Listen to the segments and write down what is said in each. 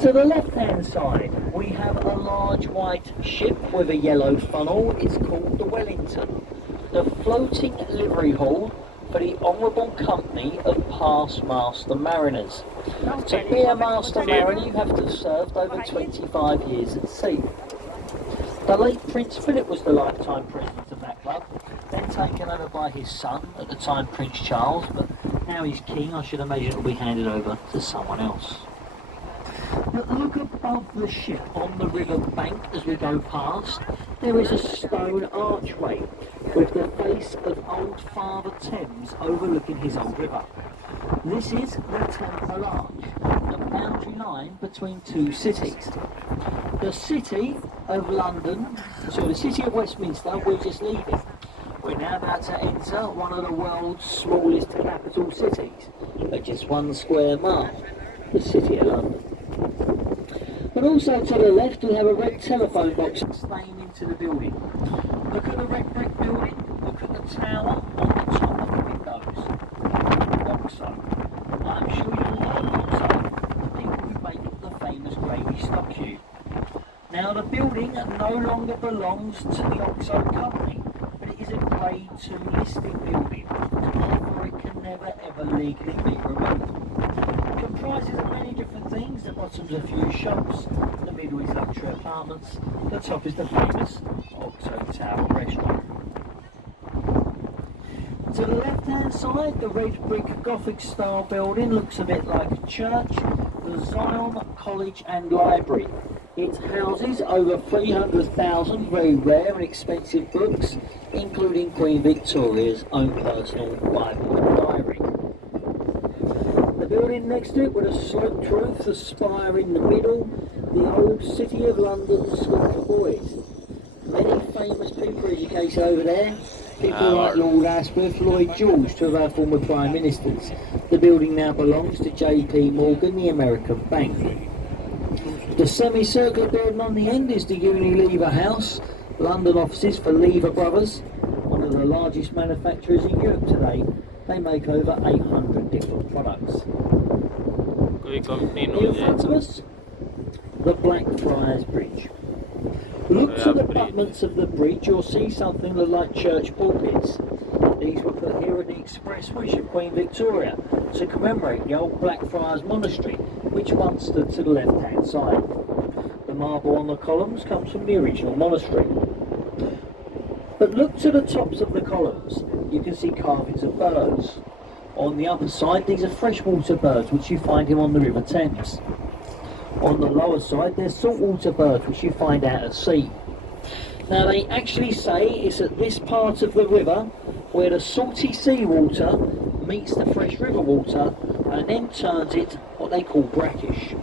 To the left-hand side, we have a large white ship with a yellow funnel. It's called the Wellington, the floating livery hall for the Honourable Company of Past Master Mariners. To be a Master Mariner, you have to have served over 25 years at sea. The late Prince Philip was the lifetime president of that club, then taken over by his son, at the time Prince Charles, but now he's king. I should imagine it will be handed over to someone else. But look above the ship on the river bank as we go past. There is a stone archway with the face of old Father Thames overlooking his old river. This is the Temple Arch, the boundary line between two cities. The city of London, the city of Westminster, we're just leaving. We're now about to enter one of the world's smallest capital cities, at just 1 square mile, the city of London. But also to the left we have a red telephone box staying into the building. Look at the red brick building, look at the tower on the top of the windows. Oxo. I'm sure you all know Oxo, the people who make the famous gravy stock cube. Now the building no longer belongs to the Oxo company, but it is a Grade 2 listed building, therefore it can never ever legally be removed. It comprises of many different things. The bottom's a few shops, the middle is luxury apartments, the top is the famous Oxo Tower restaurant. To the left hand side, the red brick Gothic style building looks a bit like a church, the Zion College and Library. It houses over 300,000 very rare and expensive books, including Queen Victoria's own personal Bible and diary. The building next to it with a sloped roof, the spire in the middle, the old City of London School for Boys. Many famous people are educated over there. People like Lord Asquith, Lloyd George, two of our former Prime Ministers. The building now belongs to J.P. Morgan, the American bank. The semicircular building on the end is the Unilever House, London offices for Lever Brothers, one of the largest manufacturers in Europe today. They make over 800 different products. In front of us, the Blackfriars Bridge. Look to the battlements of the bridge, you'll see something that like church pulpits. These were put here in the express wish of Queen Victoria to commemorate the old Blackfriars Monastery, which once stood to the left-hand side. The marble on the columns comes from the original monastery. But look to the tops of the columns, you can see carvings of birds. On the upper side, these are freshwater birds, which you find here on the River Thames. On the lower side, there's saltwater birds, which you find out at sea. Now, they actually say it's at this part of the river where the salty seawater meets the fresh river water and then turns it what they call brackish.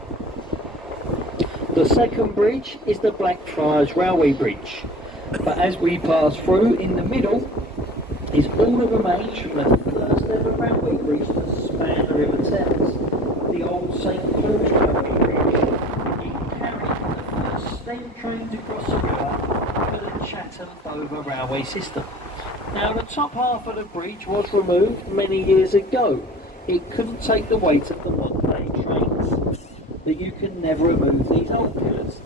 The second bridge is the Blackfriars Railway Bridge, but as we pass through, in the middle is all the remains from the first ever railway bridge that span the River Thames, the old St Paul's Railway Bridge. It carried the first steam trains across the river for the Chatham Dover Railway system. Now, the top half of the bridge was removed many years ago. It couldn't take the weight of the modern day trains, but you can never remove these old pillars.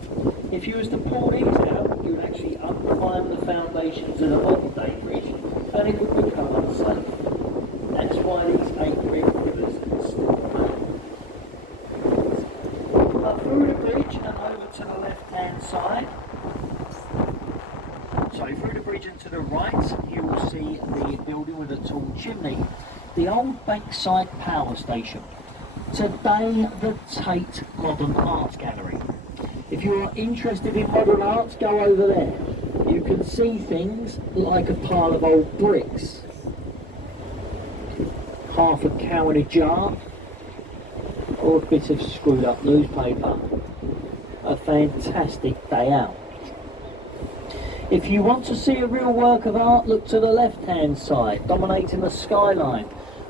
If you was to pull these out, you would actually undermine the foundations of the modern day bridge and it would become unsafe. That's why these 8 red pillars can still remain. Up through the bridge and over to the left hand side. So through the bridge and to the right, you will see the building with a tall chimney, the old Bankside Power Station. Today, the Tate Modern Art Gallery. If you are interested in modern art, go over there. You can see things like a pile of old bricks, half a cow in a jar, or a bit of screwed up newspaper. A fantastic day out. If you want to see a real work of art, look to the left-hand side, dominating the skyline.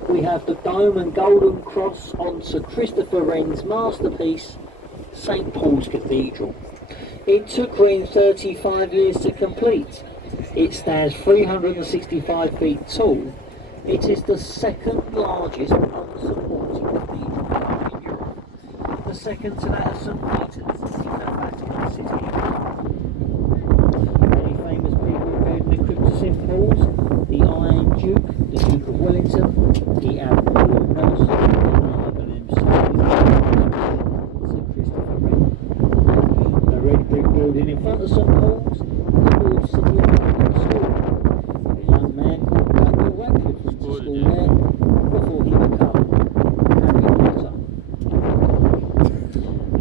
We have the dome and golden cross on Sir Christopher Wren's masterpiece, St Paul's Cathedral. It took Wren 35 years to complete. It stands 365 feet tall. It is the second largest unsupported cathedral in Europe. the second to that of St. Peter's in the Vatican City. Many famous people appeared in the crypt of St. Paul's: the Iron Duke, the Duke of Wellington, the Admiral Nelson, and I believe Sir Christopher Wren. The red brick building in front of St. Paul's, the Lord City American School. A young man called Daniel Radcliffe went to school there before he became Harry Potter.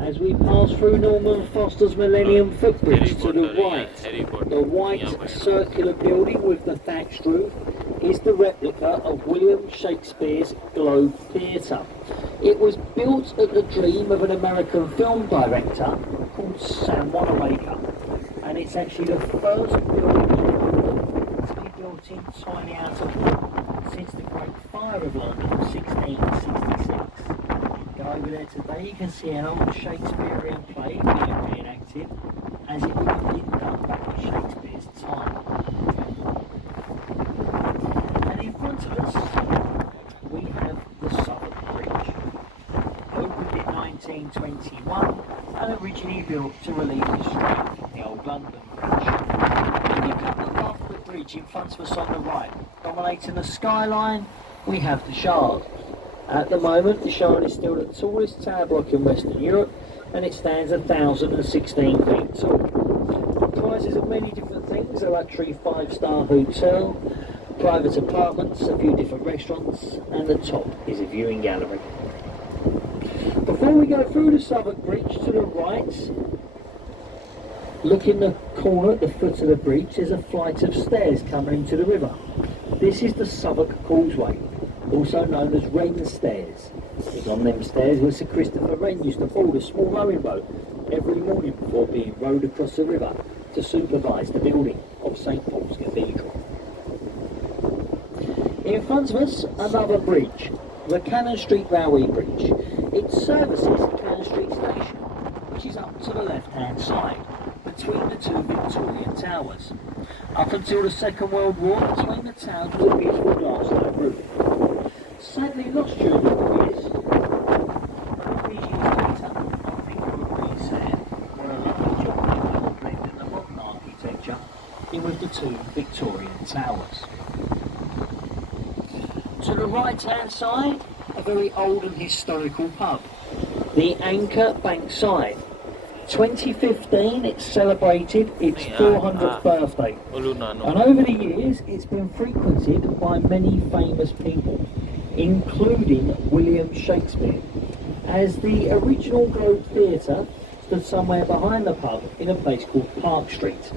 As we pass through Norman Foster's Millennium Footbridge to the right, the white circular building with the thatched roof is the replica of William Shakespeare's Globe Theatre. It was built at the dream of an American film director called Sam Wanamaker, and it's actually the first building in London to be built entirely out of wood since the Great Fire of London of 1666. Go over there today, you can see an old Shakespearean play being reenacted as it would have been done back in Shakespeare's time. And in front of us, we have the Southwark Bridge. Opened in 1921 and originally built to relieve the strain in the old London Bridge. When you come above the bridge in front of us on the right, dominating the skyline, we have the Shard. At the moment, the Shard is still the tallest tower block in Western Europe, and it stands 1,016 feet tall. It comprises of many different things: a luxury 5-star hotel, private apartments, a few different restaurants, and the top is a viewing gallery. Before we go through the Southwark Bridge, to the right, look in the corner at the foot of the bridge, there's a flight of stairs coming into the river. This is the Southwark Causeway, also known as Wren's Stairs. It was on them stairs where Sir Christopher Wren used to board a small rowing boat every morning before being rowed across the river to supervise the building of St. Paul's Cathedral. In front of us, another bridge, the Cannon Street Railway Bridge. It services Cannon Street Station, which is up to the left-hand side, between the two Victorian towers. Up until the Second World War, between the towers was a beautiful glass-like roof. Sadly lost during the years. These years later, I think it would be said what a lovely job they did in the modern architecture in with the two Victorian towers. To the right-hand side, a very old and historical pub, the Anchor Bankside. 2015, it celebrated its 400th birthday, and over the years it's been frequented by many famous people, including William Shakespeare, as the original Globe Theatre stood somewhere behind the pub in a place called Park Street.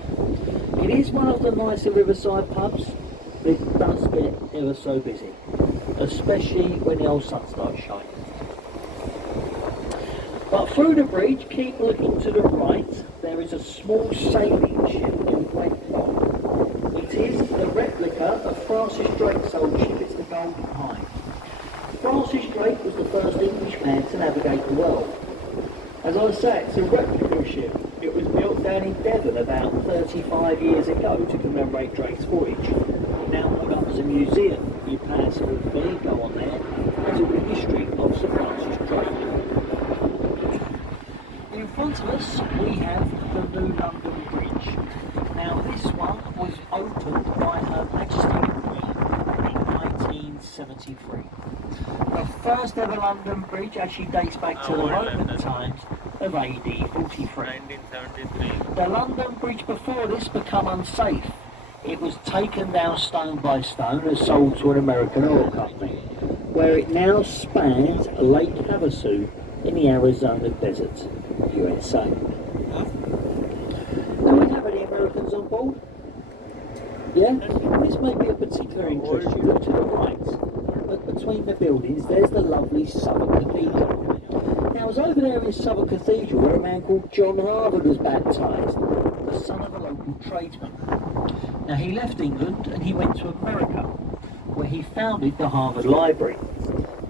It is one of the nicer riverside pubs, but it does get ever so busy, especially when the old sun starts shining. But through the bridge, keep looking to the right, there is a small sailing ship in Went Dock. It is the replica of Francis Drake's old ship, it's the Golden Hind. Francis Drake was the first Englishman to navigate the world. As I say, it's a replica ship. It was built down in Devon about 35 years ago to commemorate Drake's voyage. Now put up as a museum. You pay a small fee, go on there, as all the history of Sir Francis Drake. In front of us, we have the New London Bridge. Now this one was opened by Her Majesty the Queen in 1973. The first ever London Bridge actually dates back to the Roman times of AD 43. 1973. The London Bridge before this became unsafe. It was taken down stone by stone and sold to an American oil company, where it now spans Lake Havasu in the Arizona desert, USA. Do we have any Americans on board? Yeah? This may be of particular interest to you. Look to the right. But between the buildings, there's the lovely Southwark Cathedral. Now, I was over there in Southwark Cathedral where a man called John Harvard was baptised, the son of a local tradesman. Now, he left England and he went to America, where he founded the Harvard Library.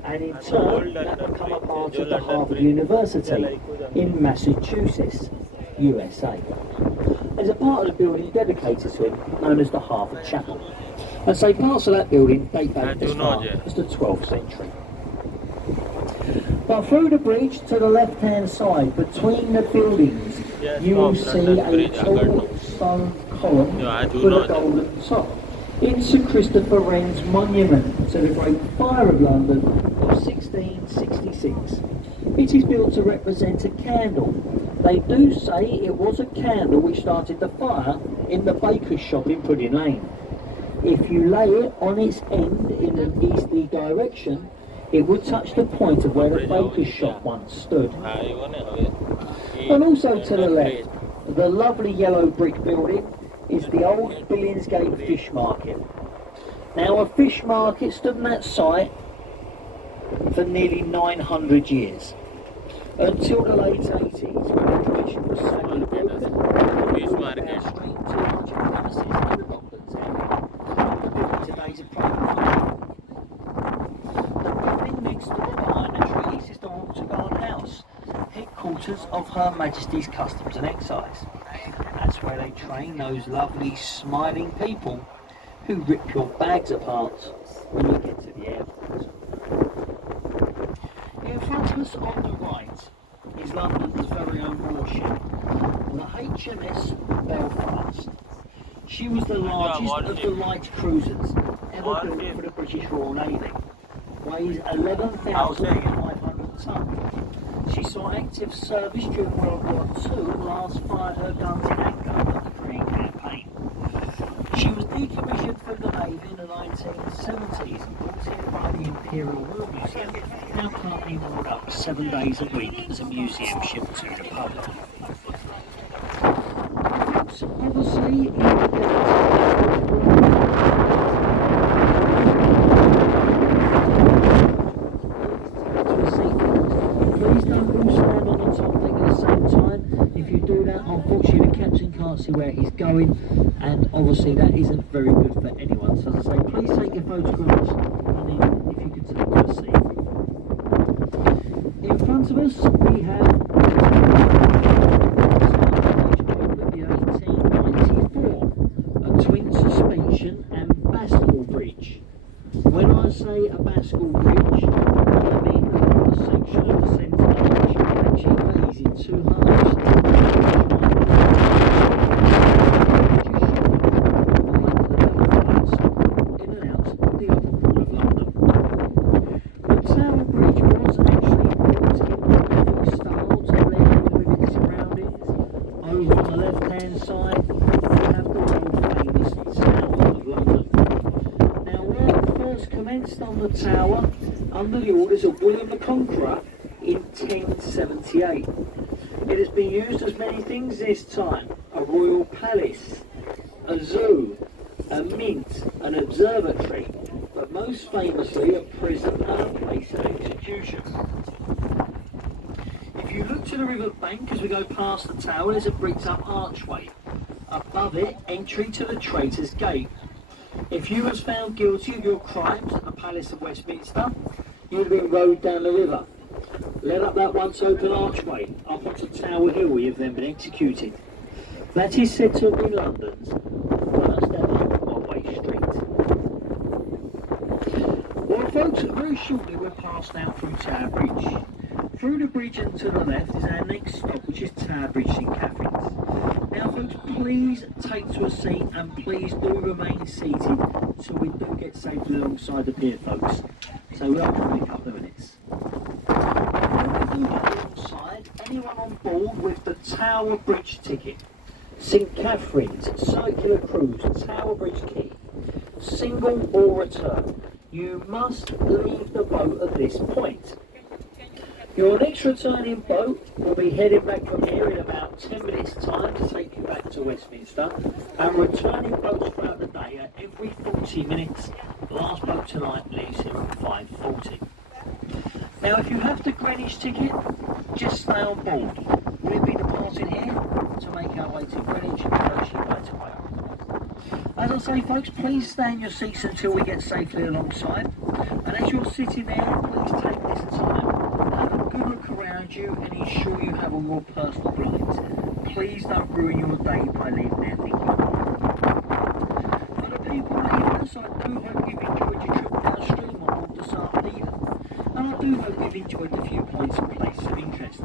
And in turn, that became a part of the Harvard University in Massachusetts, USA. There's a part of the building dedicated to him, known as the Harvard Chapel. And so parts of that building date back as far as the 12th century. But through the bridge to the left-hand side, between the buildings, Yes, you will from see London a Bridge, tall Agartala. stone column Yeah, I do with a know that. golden top. It's Sir Christopher Wren's monument to the Great Fire of London of 1666. It is built to represent a candle. They do say it was a candle which started the fire in the baker's shop in Pudding Lane. If you lay it on its end in an easterly direction, it would touch the point of where the baker's shop once stood. And also to the left, the lovely yellow brick building is the old Billingsgate Fish Market. Now, a fish market stood on that site for nearly 900 years, until the late 80s, when the commission was sadly broken. Fish market. Street 200 premises in the Docklands area. Today's a private. The building next door behind the trees is the Waterguard House, headquarters of Her Majesty's Customs and Excise. That's where they train those lovely smiling people who rip your bags apart when you get to the airport. In front of us on the right is London's very own warship, the HMS Belfast. She was the largest of the light cruisers ever built for the British Royal Navy. Weighs 11,500 tons. She saw active service during World War II and last fired her guns in anger at the Korean campaign. She was decommissioned from the Navy in the 1970s and brought in by the Imperial War Museum, now currently moored up 7 days a week as a museum ship to the public. So obviously, please don't all stand on the top deck at the same time. If you do that, unfortunately the captain can't see where he's going, and obviously that isn't very good for anyone. So as I say, please take your photographs, and then if you could take to a seat. In front of us we have the 1894, a twin suspension and bascule bridge. When I say a bascule bridge, I mean a section of the centre which actually lays in two halves. In and out the upper pool of London. The Tower Bridge was actually built in Gothic style to blend in with its surroundings. Over on the left-hand side, we have the world famous Tower of London. Now, work first commenced on the tower under the orders of William the Conqueror in 1078. It has been used as many things this time: a royal palace, a zoo, a mint, an observatory, but most famously a prison and a place of execution. If you look to the river bank as we go past the tower, there's a bricked up archway. Above it, entry to the Traitor's Gate. If you was found guilty of your crimes at the Palace of Westminster, you'd have been rowed down the river, led up that once open archway, up onto Tower Hill where you've then been executed. That is said to have been London's first ever one-way street. Well folks, very shortly we're passed now through Tower Bridge. Through the bridge and to the left is our next stop, which is Tower Bridge St Catherine's. Now folks, please take to a seat and please do remain seated till we do get safely alongside the pier folks. So we'll come in a couple of minutes. When we do get alongside, anyone on board with the Tower Bridge ticket, St Catherine's Circular Cruise, Tower Bridge Quay, single or return, you must leave the boat at this point. Your next returning boat will be heading back from here in about 10 minutes time to take you back to Westminster, and returning boats throughout the day are every 40 minutes. The last boat tonight leaves here at 5:40. Now if you have the Greenwich ticket, just stay on board. We'll be departing here to make our way to Greenwich virtually right away. As I say folks, please stay in your seats until we get safely alongside, and as you're sitting there, please take this time. Have a good look around you and ensure you have all your personal belongings. Please don't ruin your day by leaving anything behind. For the people leaving us, I do hope you've enjoyed your trip downstream on board the South Lever, and I do hope you've enjoyed the few on its place of interest.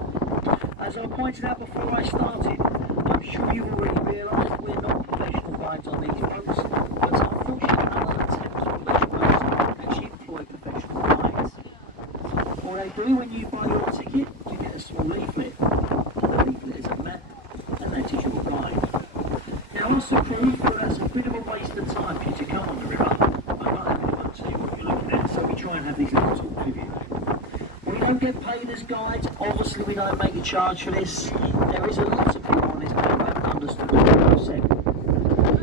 As I pointed out before I started, I'm sure you've already realised we're not professional guides on these boats, but unfortunately none of the Thames College boats actually employ professional guides. All they do when you buy your ticket, you get a small leaflet. The leaflet is a map, and that is your guide. Now, us the crew feel that's a bit of a waste of time for you to come on the river. I'm not having one to you what you're looking at, so we try and have these little talks with you. We don't get paid as guides, obviously we don't make a charge for this. There is a lot of people on this boat who haven't understood the concept